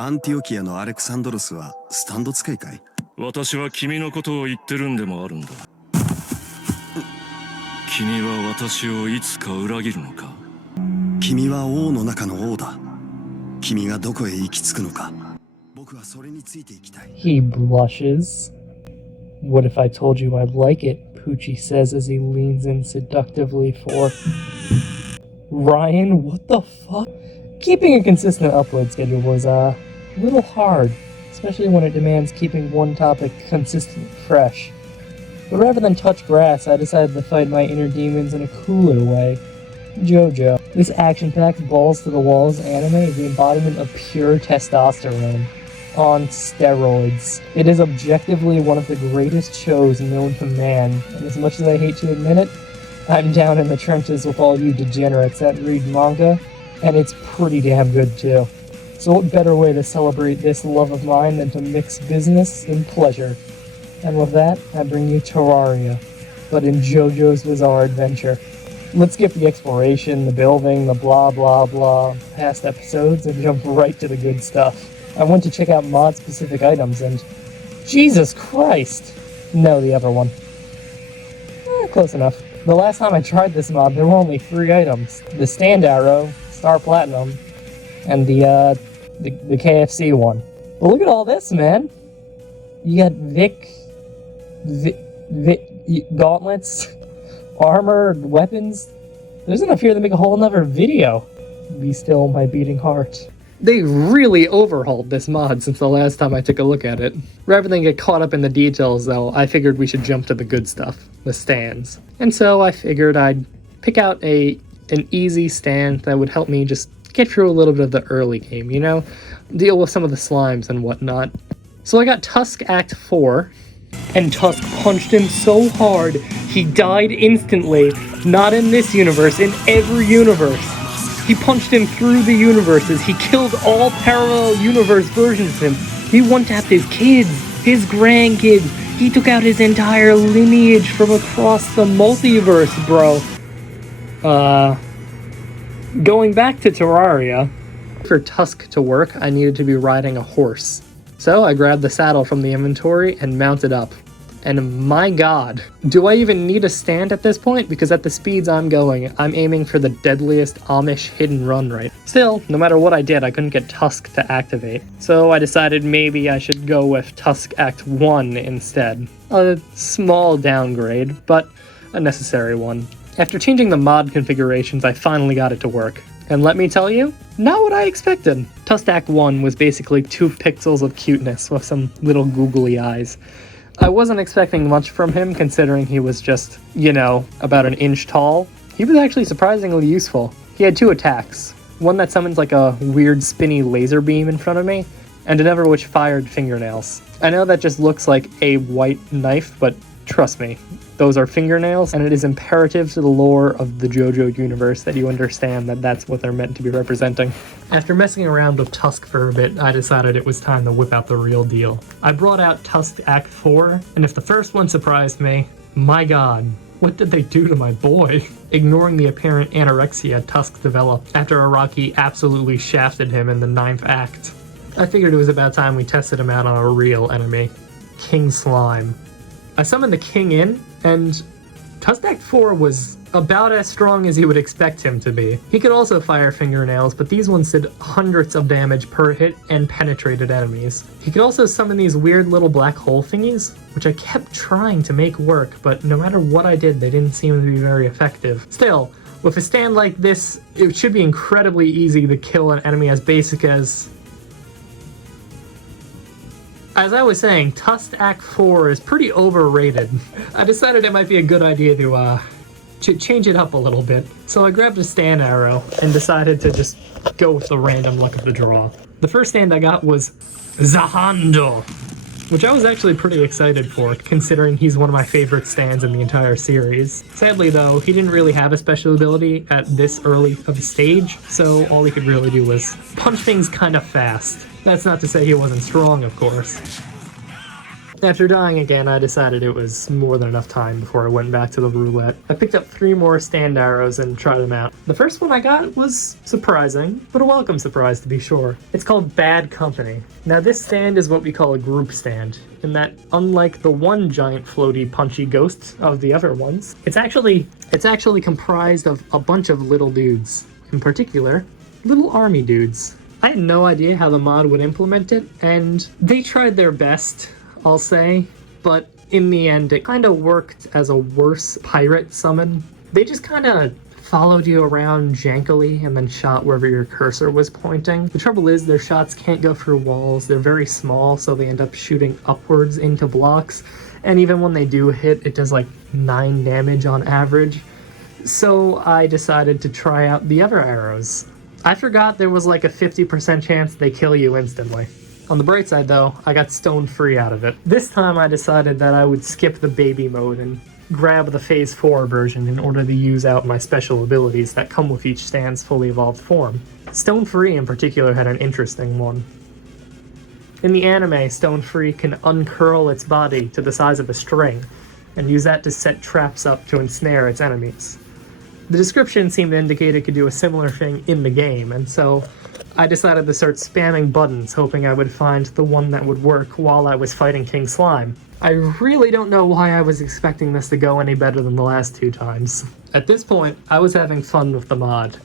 アンティオキアのアレクサンドロスはスタンド使いかい？私は君のことを言ってるんでもあるんだ。君は私をいつか裏切るのか？君は王の中の王だ。君がどこへ行き着くのか。僕はそれについていきたい。 He blushes. What if I told you I'd like it? Poochie says as he leans in seductively for... Ryan, what the fuck? Keeping a consistent upload schedule was, a little hard, especially when it demands keeping one topic consistent fresh. But rather than touch grass, I decided to fight my inner demons in a cooler way. Jojo. This action-packed balls-to-the-walls anime is the embodiment of pure testosterone. On steroids. It is objectively one of the greatest shows known to man, and as much as I hate to admit it, I'm down in the trenches with all you degenerates that read manga, and it's pretty damn good too. So what better way to celebrate this love of mine than to mix business and pleasure? And with that, I bring you Terraria, but in Jojo's Bizzare Adventure. Let's skip the exploration, the building, the blah blah blah past episodes, and jump right to the good stuff. I went to check out mod-specific items, and... Jesus Christ! No, the other one. Close enough. The last time I tried this mod, there were only 3 items. The stand arrow, Star Platinum, and the KFC one. But look at all this, man! You got gauntlets, armor, weapons. There's enough here to make a whole nother video. Be still, my beating heart. They really overhauled this mod since the last time I took a look at it. Rather than get caught up in the details, though, I figured we should jump to the good stuff, the stands. And so I figured I'd pick out an easy stand that would help me just get through a little bit of the early game, you know? Deal with some of the slimes and whatnot. So I got Tusk Act 4, and Tusk punched him so hard, he died instantly. Not in this universe, in every universe. He punched him through the universes. He killed all parallel universe versions of him. He one-tapped his kids, his grandkids. He took out his entire lineage from across the multiverse, bro. Going back to Terraria. For Tusk to work, I needed to be riding a horse. So I grabbed the saddle from the inventory and mounted up. And my god, do I even need a stand at this point? Because at the speeds I'm going, I'm aiming for the deadliest Amish hidden run right. Still, no matter what I did, I couldn't get Tusk to activate. So I decided maybe I should go with Tusk Act 1 instead. A small downgrade, but a necessary one. After changing the mod configurations, I finally got it to work. And let me tell you, not what I expected. Tusk Act 1 was basically 2 pixels of cuteness with some little googly eyes. I wasn't expecting much from him, considering he was just, you know, about an inch tall. He was actually surprisingly useful. He had 2 attacks. One that summons like a weird spinny laser beam in front of me, and another which fired fingernails. I know that just looks like a white knife, but trust me, those are fingernails, and it is imperative to the lore of the Jojo universe that you understand that that's what they're meant to be representing. After messing around with Tusk for a bit, I decided it was time to whip out the real deal. I brought out Tusk Act 4, and if the first one surprised me, my god, what did they do to my boy? Ignoring the apparent anorexia Tusk developed after Araki absolutely shafted him in the 9th act, I figured it was about time we tested him out on a real enemy, King Slime. I summoned the king in, and Tusk Act 4 was about as strong as you would expect him to be. He could also fire fingernails, but these ones did hundreds of damage per hit and penetrated enemies. He could also summon these weird little black hole thingies, which I kept trying to make work, but no matter what I did, they didn't seem to be very effective. Still, with a stand like this, it should be incredibly easy to kill an enemy as basic as... As I was saying, Tusk Act 4 is pretty overrated. I decided it might be a good idea to change it up a little bit. So I grabbed a stand arrow and decided to just go with the random luck of the draw. The first stand I got was Zahando, which I was actually pretty excited for, considering he's one of my favorite stands in the entire series. Sadly though, he didn't really have a special ability at this early of a stage, so all he could really do was punch things kind of fast. That's not to say he wasn't strong, of course. After dying again, I decided it was more than enough time before I went back to the roulette. I picked up 3 more stand arrows and tried them out. The first one I got was surprising, but a welcome surprise to be sure. It's called Bad Company. Now this stand is what we call a group stand, in that unlike the one giant floaty punchy ghost of the other ones, it's actually comprised of a bunch of little dudes. In particular, little army dudes. I had no idea how the mod would implement it, and they tried their best, I'll say, but in the end it kind of worked as a worse pirate summon. They just kind of followed you around jankily and then shot wherever your cursor was pointing. The trouble is their shots can't go through walls, they're very small, so they end up shooting upwards into blocks, and even when they do hit, it does like 9 damage on average. So I decided to try out the other arrows. I forgot there was like a 50% chance they kill you instantly. On the bright side though, I got stone free out of it. This time I decided that I would skip the baby mode and grab the phase 4 version in order to use out my special abilities that come with each stand's fully evolved form. Stone Free in particular had an interesting one. In the anime, Stone Free can uncurl its body to the size of a string and use that to set traps up to ensnare its enemies. The description seemed to indicate it could do a similar thing in the game, and so I decided to start spamming buttons, hoping I would find the one that would work while I was fighting King Slime. I really don't know why I was expecting this to go any better than the last 2 times. At this point, I was having fun with the mod,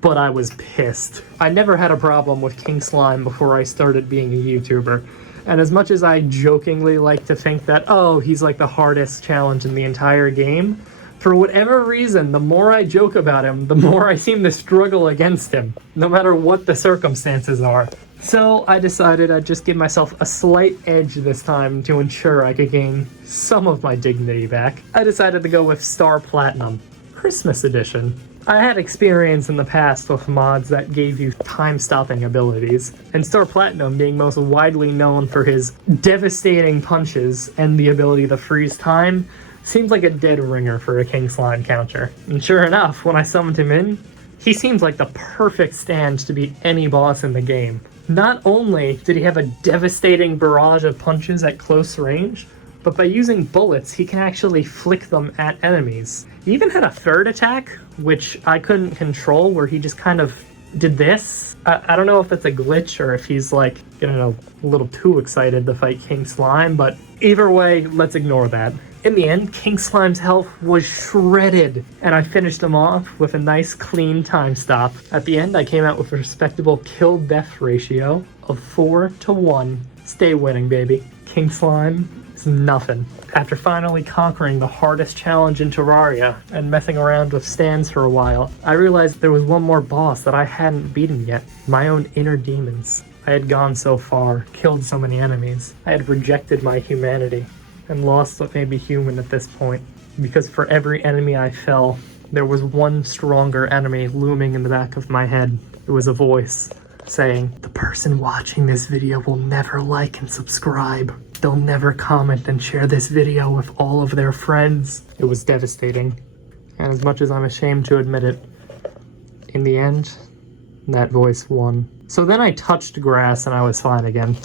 but I was pissed. I never had a problem with King Slime before I started being a YouTuber, and as much as I jokingly like to think that, oh, he's like the hardest challenge in the entire game, for whatever reason, the more I joke about him, the more I seem to struggle against him, no matter what the circumstances are. So I decided I'd just give myself a slight edge this time to ensure I could gain some of my dignity back. I decided to go with Star Platinum, Christmas Edition. I had experience in the past with mods that gave you time-stopping abilities, and Star Platinum being most widely known for his devastating punches and the ability to freeze time, seems like a dead ringer for a King Slime counter. And sure enough, when I summoned him in, he seems like the perfect stand to beat any boss in the game. Not only did he have a devastating barrage of punches at close range, but by using bullets, he can actually flick them at enemies. He even had a third attack, which I couldn't control, where he just kind of did this. I don't know if that's a glitch or if he's like, you know, a little too excited to fight King Slime, but either way, let's ignore that. In the end, King Slime's health was shredded, and I finished him off with a nice clean time stop. At the end, I came out with a respectable kill-death ratio of 4-1. Stay winning, baby. King Slime is nothing. After finally conquering the hardest challenge in Terraria and messing around with stands for a while, I realized there was one more boss that I hadn't beaten yet. My own inner demons. I had gone so far, killed so many enemies. I had rejected my humanity and lost what made me human at this point. Because for every enemy I fell, there was one stronger enemy looming in the back of my head. It was a voice saying, "The person watching this video will never like and subscribe. They'll never comment and share this video with all of their friends." It was devastating. And as much as I'm ashamed to admit it, in the end, that voice won. So then I touched grass and I was fine again.